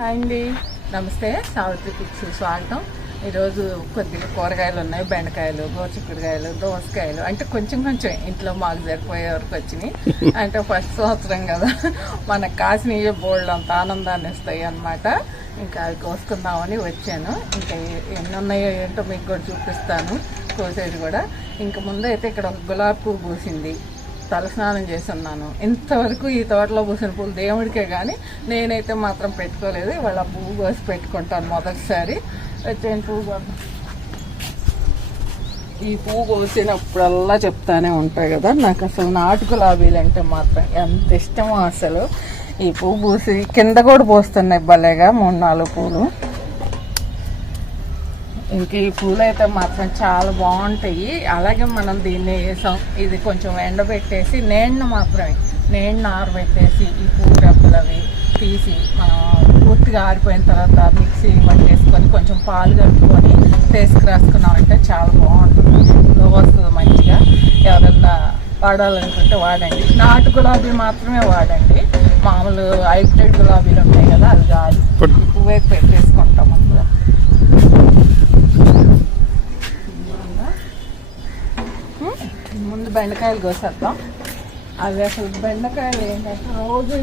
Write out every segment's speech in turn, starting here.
Hi అండి, నమస్తే. Savitri cooks స్వాగతం. ఈరోజు కొద్దిగా కూరగాయలు ఉన్నాయి, బెండకాయలు, గోరుచిక్కుడుకాయలు, దోసకాయలు, అంటే కొంచెం కొంచెం ఇంట్లో మాకు సరిపోయే వరకు వచ్చినాయి. అంటే ఫస్ట్ సంవత్సరం కదా, మనకు కాసినవి బోల్డ్ అంత ఆనందాన్ని ఇస్తాయి అన్నమాట. ఇంకా అవి కోసుకుందామని వచ్చాను. ఇంకా ఎన్ని ఉన్నాయో ఏంటో మీకు కూడా చూపిస్తాను, కోసేది కూడా. ఇంకా ముందైతే ఇక్కడ ఒక గులాబీ పువ్వు పూసింది, తలస్నానం చేసి ఉన్నాను. ఇంతవరకు ఈ తోటలో పూసిన పూలు దేవుడికే కానీ నేనైతే మాత్రం పెట్టుకోలేదు. ఇవాళ పువ్వు కోసి పెట్టుకుంటాను మొదటిసారి. వచ్చాను పువ్వు కోసం. ఈ పువ్వు కోసినప్పుడల్లా చెప్తానే ఉంటాయి కదా, నాకు అసలు నాటు గులాబీలు అంటే మాత్రం ఎంత ఇష్టమో. అసలు ఈ పువ్వు పూసి కింద కూడా పోస్తున్నాయి భలేగా 3-4 పూలు. ఇంక ఈ పూలు అయితే మాత్రం చాలా బాగుంటాయి. అలాగే మనం దీన్ని ఇది కొంచెం ఎండబెట్టేసి నేణ్ణ ఆరబెట్టేసి ఈ పువ్వు డబ్బులు అవి తీసి మనం పూర్తిగా ఆరిపోయిన తర్వాత మిక్సీ పట్టేసుకొని కొంచెం పాలు కలుపుకొని ఫేస్కి రాసుకున్నామంటే చాలా బాగుంటుంది, గ్లో వస్తుంది మంచిగా. ఎవరన్నా వాడాలనుకుంటే వాడండి. నాటు గులాబీ మాత్రమే వాడండి, మామూలు హైబ్రిడ్ గులాబీలు ఉంటాయి కదా అది కాదు. పువ్వే పెట్టేసుకుంటాం అందులో. ముందు బెండకాయలు కోసేద్దాం. అవి అసలు బెండకాయలు ఏంటంటే రోజు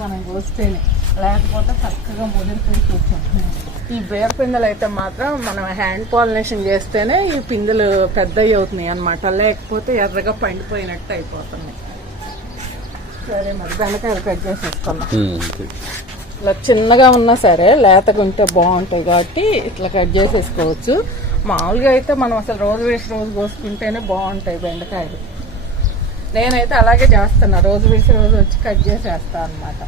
మనం కోస్తేనే, లేకపోతే చక్కగా ముదిరిపోయి కూర్చుంటున్నాయి. ఈ బీర పిందెలు అయితే మాత్రం మనం హ్యాండ్ పాలినేషన్ చేస్తేనే ఈ పిందెలు పెద్దవి అవుతున్నాయి అన్నమాట, లేకపోతే ఎర్రగా పండిపోయినట్టు అయిపోతున్నాయి. సరే మరి బెండకాయలు కట్ చేసేసుకున్నాం. ఇలా చిన్నగా ఉన్నా సరే లేతగా ఉంటే బాగుంటాయి కాబట్టి ఇట్లా కట్ చేసేసుకోవచ్చు. మామూలుగా అయితే మనం అసలు రోజు వేసి రోజు కోసుకుంటేనే బాగుంటాయి బెండకాయలు. నేనైతే అలాగే చేస్తున్నా, రోజు వేసి రోజు వచ్చి కట్ చేసేస్తాను అనమాట.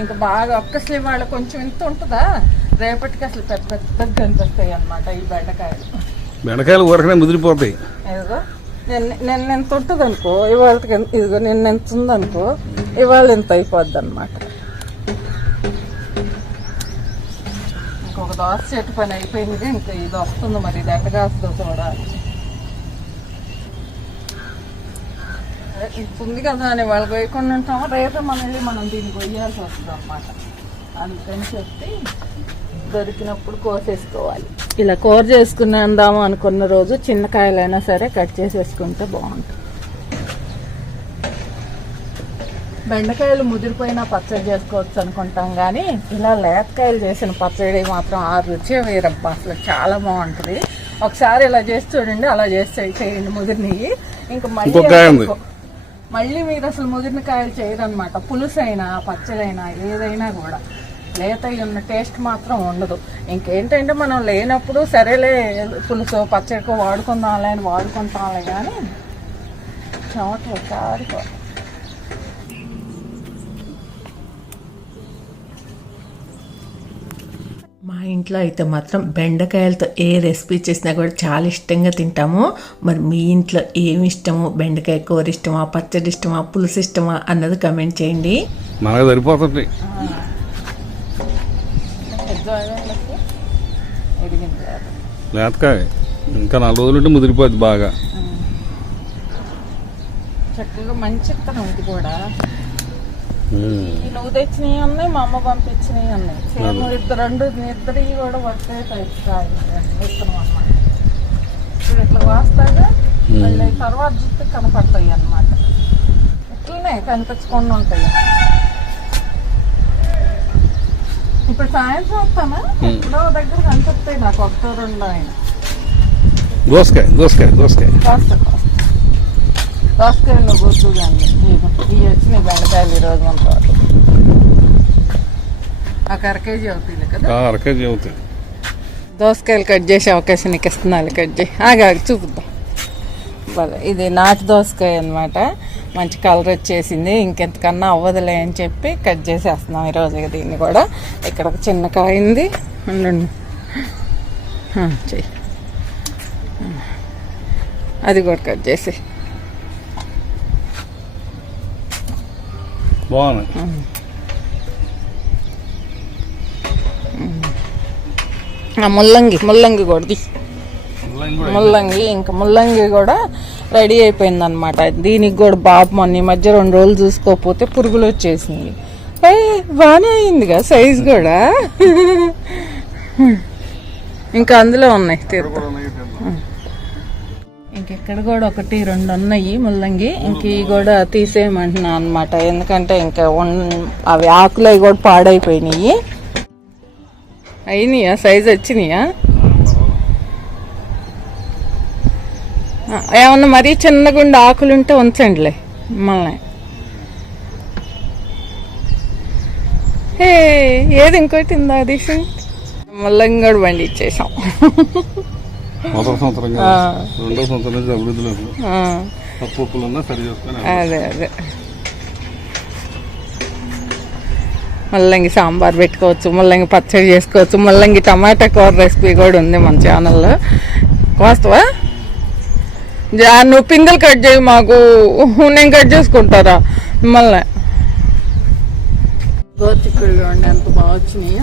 ఇంకా బాగా ఒక్కసలు ఇవాళ కొంచెం ఇంత ఉంటుందా, రేపటికి అసలు పెద్దగా కనిపిస్తాయి అనమాట ఈ బెండకాయలు ఊరకనే ముదిరిపోతాయి. ఇదిగో నిన్న ఎంత ఉంటుంది అనుకో, ఇవాళకి ఇదిగో నిన్న ఎంత ఉందనుకో, ఇవాళ ఎంత అయిపోద్ది అనమాట. ఇంకొక దోస చెట్టు పని అయిపోయింది, ఇంకా ఇది వస్తుంది, మరి ఇది ఎట్టగా వస్తుందో చూడాలి. ఉంది కదా అని వాళ్ళు కొయ్యకుండా ఉంటామో, రేపే మనం దీన్ని కొయ్యాల్సి వస్తుంది అనమాట. అందుకని చెప్పి దొరికినప్పుడు కోసేసుకోవాలి. ఇలా కూర చేసుకుని అందాము అనుకున్న రోజు చిన్న కాయలైనా సరే కట్ చేసేసుకుంటే బాగుంటుంది. బెండకాయలు ముదిరిపోయినా పచ్చడి చేసుకోవచ్చు అనుకుంటాం, కానీ ఇలా లేతకాయలు చేసిన పచ్చడి మాత్రం ఆ రుచి వేరబ్బా, అసలు చాలా బాగుంటుంది. ఒకసారి ఇలా చేసి చూడండి, అలా చేయండి ముదిరినవి. ఇంకా మళ్ళీ మీరు అసలు ముదిరిన కాయలు చేయరనమాట. పులుసు అయినా పచ్చడి అయినా ఏదైనా కూడా లేత ఉన్న టేస్ట్ మాత్రం ఉండదు. ఇంకేంటంటే మనం లేనప్పుడు సరేలే పులుసు పచ్చడికో వాడుకుందాంలే అని వాడుకుంటాంలే, కానీ చెమటలు కారిపో. మా ఇంట్లో అయితే మాత్రం బెండకాయలతో ఏ రెసిపీ చేసినా కూడా చాలా ఇష్టంగా తింటాము. మరి మీ ఇంట్లో ఏమి ఇష్టమో, బెండకాయ కూర ఇష్టమా, పచ్చడి ఇష్టమా, పులుసు ఇష్టమా అన్నది కమెంట్ చేయండి. మనకు సరిపోతుంది. లేతకాయ ఇంకా 4 రోజులుంటే ముదిరిపోద్ది బాగా. చక్కగా మంచి ఉంది కూడా. నువ్వు తెచ్చినవి ఉన్నాయి, మా అమ్మ పంపించినవి ఉన్నాయి. సేమ్ ఇద్దరి కూడా వస్తే ఇస్తున్నాం అన్నమాట. ఇప్పుడు ఇట్లా వాస్తాగా మళ్ళీ తర్వాత జుట్టు కనపడతాయి అన్నమాట. ఇట్లనే కనిపించకుండా ఉంటాయి. ఇప్పుడు సాయంత్రం వస్తానా, ఎప్పుడో దగ్గర కనిపిస్తాయి నాకు 1-2 అయినా. దోసకాయలు గుర్తు కానీ ఇవి వచ్చినాయి బెండకాయలు ఈరోజు మన తోట. ఒక 1/2 కేజీ అవుతుంది కదా. 1/2 కేజీ అవుతుంది. దోసకాయలు కట్ చేసే అవకాశం నీకు ఇస్తున్నాను, కట్ చేయి. ఆగాగి చూపుద్దాం. ఇది నాటు దోసకాయ అనమాట, మంచి కలర్ వచ్చేసింది. ఇంకెంతకన్నా అవ్వదులే అని చెప్పి కట్ చేసేస్తున్నాం ఈరోజు దీన్ని కూడా. ఇక్కడ ఒక చిన్న కాయ ఉంది, ఉండండి చెయ్యి, అది కూడా కట్ చేసి. ముల్లంగి కూడా ముల్లంగి కూడా రెడీ అయిపోయింది అనమాట. దీనికి కూడా బాబు మొన్న ఈ మధ్య 2 రోజులు చూసుకోకపోతే పురుగులు వచ్చేసింది. ఏ బాగానే అయిందిగా సైజ్ కూడా. ఇంకా అందులో ఉన్నాయి తీర్థం. ఇంకెక్కడ కూడా 1, 2 ఉన్నాయి ముల్లంగి. ఇంక ఇవి కూడా తీసేయమంటున్నా అనమాట, ఎందుకంటే ఇంకా అవి ఆకులు అవి కూడా పాడైపోయినాయి. అయినాయా సైజ్ వచ్చినాయా? ఏమన్నా మరీ చిన్నగుండి ఆకులు ఉంటే ఉంచండిలే మమ్మల్ని. ఏది ఇంకోటి ఉందా అది ముల్లంగి కూడా బండి ఇచ్చేసాం. అదే అదే ముల్లంగి సాంబార్ పెట్టుకోవచ్చు, ముల్లంగి పచ్చడి చేసుకోవచ్చు, ముల్లంగి టమాటా కూర రెసిపీ కూడా ఉంది మన ఛానల్లో. కోస్తావా? నువ్వు పిందెలు కట్ చేయి, మాకు నేను కట్ చేసుకుంటారా మిమ్మల్ని. గోచిక్కుళ్ళు చూడండి ఎంత బాగా వచ్చినాయి,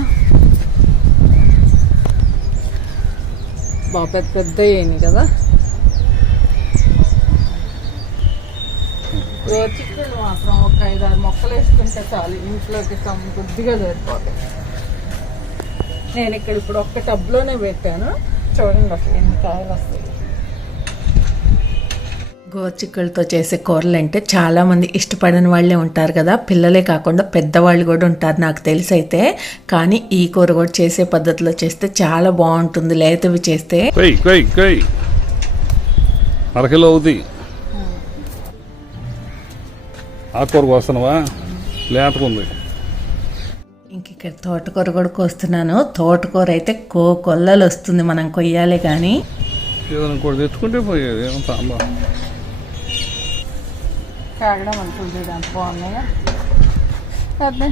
బాగా పెద్ద పెద్ద అయ్యాయి కదా. గోచిక్కుళ్ళు మాత్రం ఒక 5-6 మొక్కలు వేసుకుంటే చాలు, ఇంట్లోకి కొద్దిగా సరిపోతాయి. నేను ఇక్కడ ఇప్పుడు ఒక్క టబ్లోనే పెట్టాను, చూడండి అసలు ఎన్ని కాయలు వస్తాయి. గోచిక్కులతో చేసే కూరలు అంటే చాలామంది ఇష్టపడని వాళ్ళే ఉంటారు కదా, పిల్లలే కాకుండా పెద్దవాళ్ళు కూడా ఉంటారు నాకు తెలిసి అయితే. కానీ ఈ కూర కూడా చేసే పద్ధతిలో చేస్తే చాలా బాగుంటుంది, లేతవి చేస్తే. అరకిలో అవుతాయి. ఆకుకూరకు వస్తున్నావా? లేతకుంది. ఇంక ఇక్కడ తోటకూర కూడా కోస్తున్నాను. తోటకూర అయితే కొల్లలు వస్తుంది, మనం కొయ్యాలి. కానీ ఏదైనా కూడా తెచ్చుకుంటే పోయేది. కాగడం అనుకుంటే అంత బాగున్నాయా? అదే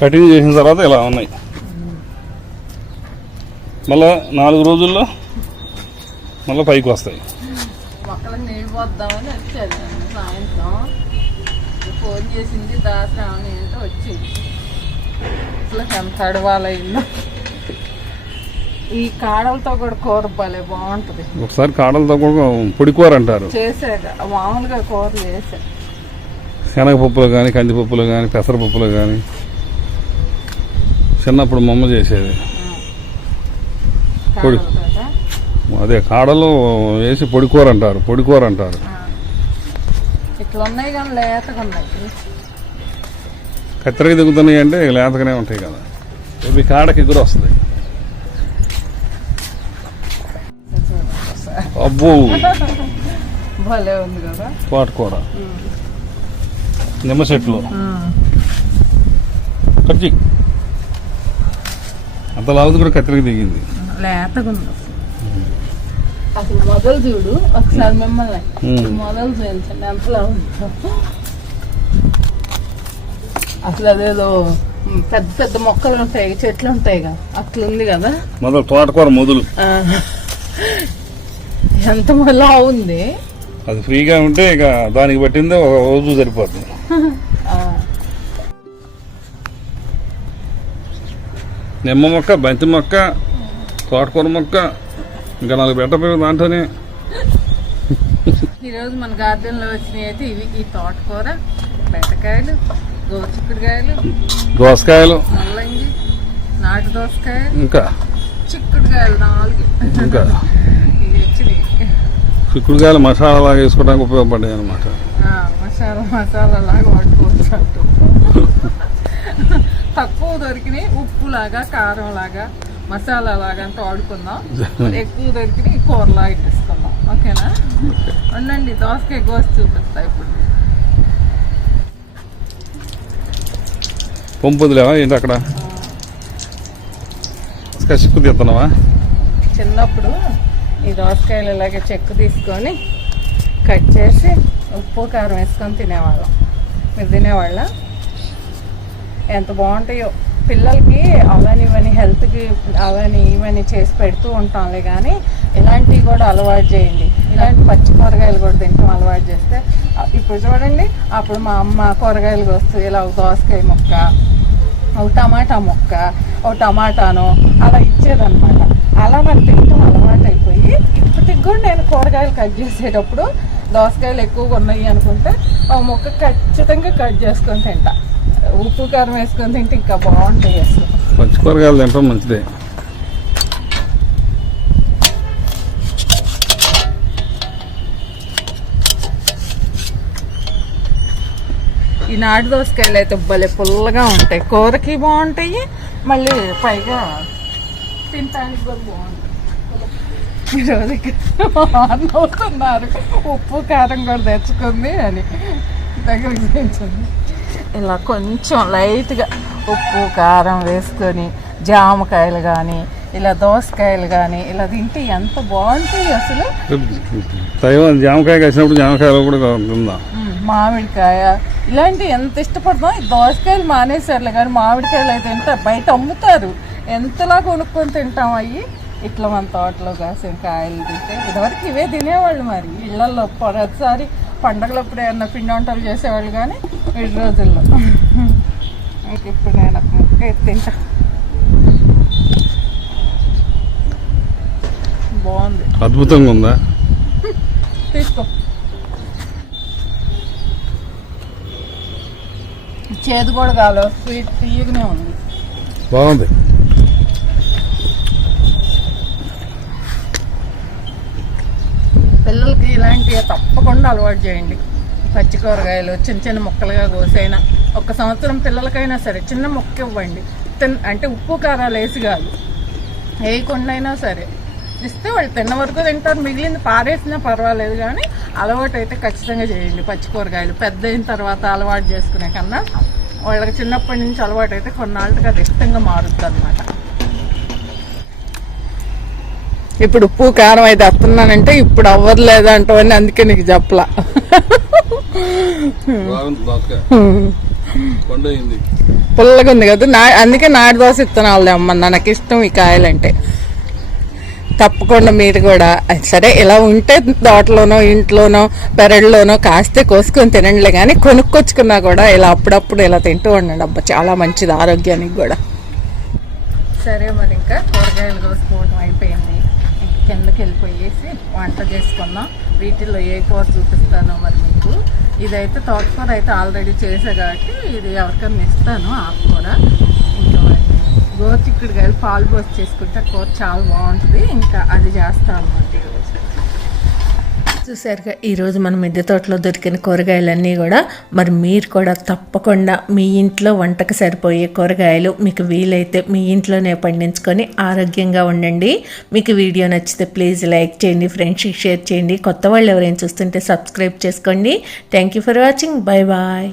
కటింగ్ చేసిన తర్వాత ఇలా ఉన్నాయి. మళ్ళా 4 రోజుల్లో మళ్ళీ పైకి వస్తాయి. మొక్కలకు నీళ్ళు పోద్దామని వచ్చాను సాయంత్రం. ఫోన్ చేసింది దాసరామని అంటే వచ్చింది. అసలు ఎంత అడవాలైందో. ఈ కాడలతో కూడా కూర భలే బాగుంటుంది. ఒకసారి కాడలతో కూడా పొడి కూర అంటారు. చేసాక మామూలుగా కూరలు చేసా, శనగపప్పులో కానీ, కందిపప్పులో కానీ, పెసరపప్పులో కానీ. చిన్నప్పుడు మా అమ్మ చేసేది పొడి. అదే కాడలు వేసి పొడి కూర అంటారు. ఇట్లా ఉన్నాయి కానీ లేతగా ఉన్నాయి. కత్తెరకి దిగుతున్నాయి అంటే లేతగానే ఉంటాయి కదా. ఇవి కాడకి ఎగురు వస్తుంది. అబ్బో భలే ఉంది కదా తోటకూర. నిమ్మ చెట్లు కచ్చి అంత లావుది కూడా కత్తెరకి దిగింది, లేతగా ఉంది. అసలు మొదలు చూడు ఒకసారి మిమ్మల్ని, మొదలు చూపించండి ఎంతలా ఉందో. అసలు అదేదో పెద్ద పెద్ద మొక్కలు ఉంటాయి, చెట్లు ఉంటాయిగా, అట్లుంది కదా మొదలు. తోటకూర మొదలు ఎంత మళ్ళా ఉంది. అది ఫ్రీగా ఉంటే ఇక దానికి పట్టిందే ఒక రోజు సరిపోతుంది. నిమ్మ మొక్క, బంతి మొక్క, తోటకూర మొక్క, ఇంకా 4 పెట్టపోయి దాంట్లోనే. ఈరోజు మన గార్డెన్లో వచ్చినాయి అయితే ఇవి. ఈ తోటకూర, బెండకాయలు, గోచిక్కుడుకాయలు, దోసకాయలు, ముల్లంగి, నాటు దోసకాయలు, ఇంకా చిక్కుడుకాయలు 4. ఇంకా ఇవి వచ్చినాయి. చిక్కుడుకాయలు మసాలా లాగా వేసుకోవడానికి ఉపయోగపడ్డాయి అనమాట. మసాలా లాగా వాడుకోవచ్చు అంటూ. తక్కువ దొరికినాయి, ఉప్పులాగా, కారంలాగా, మసాలా లాగా అంతా వాడుకుందాం. ఎక్కువ దొరికినాయి కూరలాగా ఇట్టిసుకుందాం. ఓకేనా? ఉండండి, దోసకాయ కోసి చూపిస్తా ఇప్పుడు. పంపుదిలేవా ఏంటి అక్కడ? చిక్కు తీస్తున్నావా? చిన్నప్పుడు ఈ దోసకాయలు ఇలాగే చెక్కు తీసుకొని కట్ చేసి ఉప్పు కారం వేసుకొని తినేవాళ్ళం. మీరు తినేవాళ్ళ? ఎంత బాగుంటాయో. పిల్లలకి అవని ఇవని హెల్త్కి అవని ఇవని చేసి పెడుతూ ఉంటాంలే, కానీ ఇలాంటివి కూడా అలవాటు చేయండి. ఇలాంటి పచ్చి కూరగాయలు కూడా తింటాం అలవాటు చేస్తే. ఇప్పుడు చూడండి, అప్పుడు మా అమ్మ కూరగాయలకు వస్తే ఇలా ఒక దోసకాయ ముక్క, ఒక టమాటా ముక్క, ఒక టమాటాను అలా ఇచ్చేదన్నమాట. అలా మనం తింటాం అలవాటు అయిపోయి ఇప్పటికి కూడా నేను కూరగాయలు కట్ చేసేటప్పుడు దోసకాయలు ఎక్కువగా ఉన్నాయి అనుకుంటే ఒక ముక్క ఖచ్చితంగా కట్ చేసుకొని తింటా. ఉప్పు కారం వేసుకొని తింటే ఇంకా బాగుంటాయి అసలు. పచ్చికూరగాయలు తింటాం మంచిదే. ఈ నాటు దోసకాయలు అయితే భలే పుల్లగా ఉంటాయి, కూరకి బాగుంటాయి, మళ్ళీ పైగా తినటానికి కూడా బాగుంటాయి. ఈరోజు అవుతున్నారు ఉప్పు కారం కూడా తెచ్చుకుంది అని దగ్గరికి తెచ్చింది. ఇలా కొంచెం లైట్గా ఉప్పు కారం వేసుకొని జామకాయలు కానీ ఇలా దోసకాయలు కానీ ఇలా తింటే ఎంత బాగుంటాయి అసలు. జామకాయ కలిసినప్పుడు జామకాయలు కూడా ఉందా, మామిడికాయ ఇలాంటివి ఎంత ఇష్టపడతాం. ఈ దోసకాయలు మానేసారులే కానీ మామిడికాయలు అయితే ఎంత బయట అమ్ముతారు, ఎంతలా కొనుక్కొని తింటాం. అవి ఇట్లా మన తోటలో కాసిన కాయలు తింటే ఇదివరకు ఇవే తినేవాళ్ళు. మరి ఇళ్లలో ప్రతిసారి పండగలప్పుడు ఏమన్నా పిండి వంటలు చేసేవాళ్ళు, కానీ ఈ రోజుల్లో ఇప్పుడు నేను ఒక ముక్క తింటా. బాగుంది, అద్భుతంగా ఉందా. తీసుకో. చేదు కూడా కాదు, స్వీట్ తీయగానే ఉంది, బాగుంది. పిల్లలకి ఇలాంటివి తప్పకుండా అలవాటు చేయండి. పచ్చి కూరగాయలు చిన్న చిన్న ముక్కలుగా కోసైనా 1 సంవత్సరం పిల్లలకైనా సరే చిన్న ముక్క ఇవ్వండి. అంటే ఉప్పు కారాలు వేసి కాదు, వేయకుండా అయినా సరే ఇస్తే వాళ్ళు తిన్న వరకు తింటారు, మిగిలింది పారేసినా పర్వాలేదు. కానీ అలవాటు అయితే ఖచ్చితంగా చేయండి. పచ్చి కూరగాయలు పెద్ద అయిన తర్వాత అలవాటు చేసుకునే కన్నా వాళ్ళకి చిన్నప్పటి నుంచి అలవాటు అయితే కొన్నాళ్ళకి అది ఇష్టంగా మారుతుంది అనమాట. ఇప్పుడు ఉప్పు కారం అయితే వస్తున్నానంటే ఇప్పుడు అవ్వదులేదు అంటావని అందుకే నీకు చెప్పలా. పుల్లగా ఉంది కదా, అందుకే నాటు దోశ ఇత్తనాలు అమ్మన్నా, నాకు ఇష్టం ఈ కాయలంటే. తప్పకుండా మీరు కూడా సరే ఇలా ఉంటే తోటలోనో ఇంట్లోనో పెరడులోనో కాస్తే కోసుకొని తినండిలే, కానీ కొనుక్కొచ్చుకున్నా కూడా ఇలా అప్పుడప్పుడు ఇలా తింటూ ఉండండి. అబ్బా చాలా మంచిది ఆరోగ్యానికి కూడా. సరే మరి ఇంకా కూరగాయలు కోసుకోవడం అయిపోయింది, కిందకి వెళ్ళిపోయేసి వంట చేసుకుందాం. వీటిల్లో ఏ కూర చూపిస్తానో మరి మీకు. ఇదైతే తోటకూర అయితే ఆల్రెడీ చేసా కాబట్టి ఇది ఎవరికైనా ఇస్తాను. ఆకుకూర ఇంకా గోచిక్కుడుకాయలు పాలు పోసి చేసుకుంటే కూర చాలా బాగుంటుంది, ఇంకా అది చేస్తాను అన్నమాట ఈరోజు. చూసారుగా ఈరోజు మన మిద్దె తోటలో దొరికిన కూరగాయలన్నీ కూడా మరి మీరు కూడా తప్పకుండా మీ ఇంట్లో వంటకు సరిపోయే కూరగాయలు మీకు వీలైతే మీ ఇంట్లోనే పండించుకొని ఆరోగ్యంగా ఉండండి. మీకు వీడియో నచ్చితే ప్లీజ్ లైక్ చేయండి, ఫ్రెండ్స్కి షేర్ చేయండి. కొత్త వాళ్ళు ఎవరైనా చూస్తుంటే సబ్స్క్రైబ్ చేసుకోండి. Thank you for watching. Bye bye.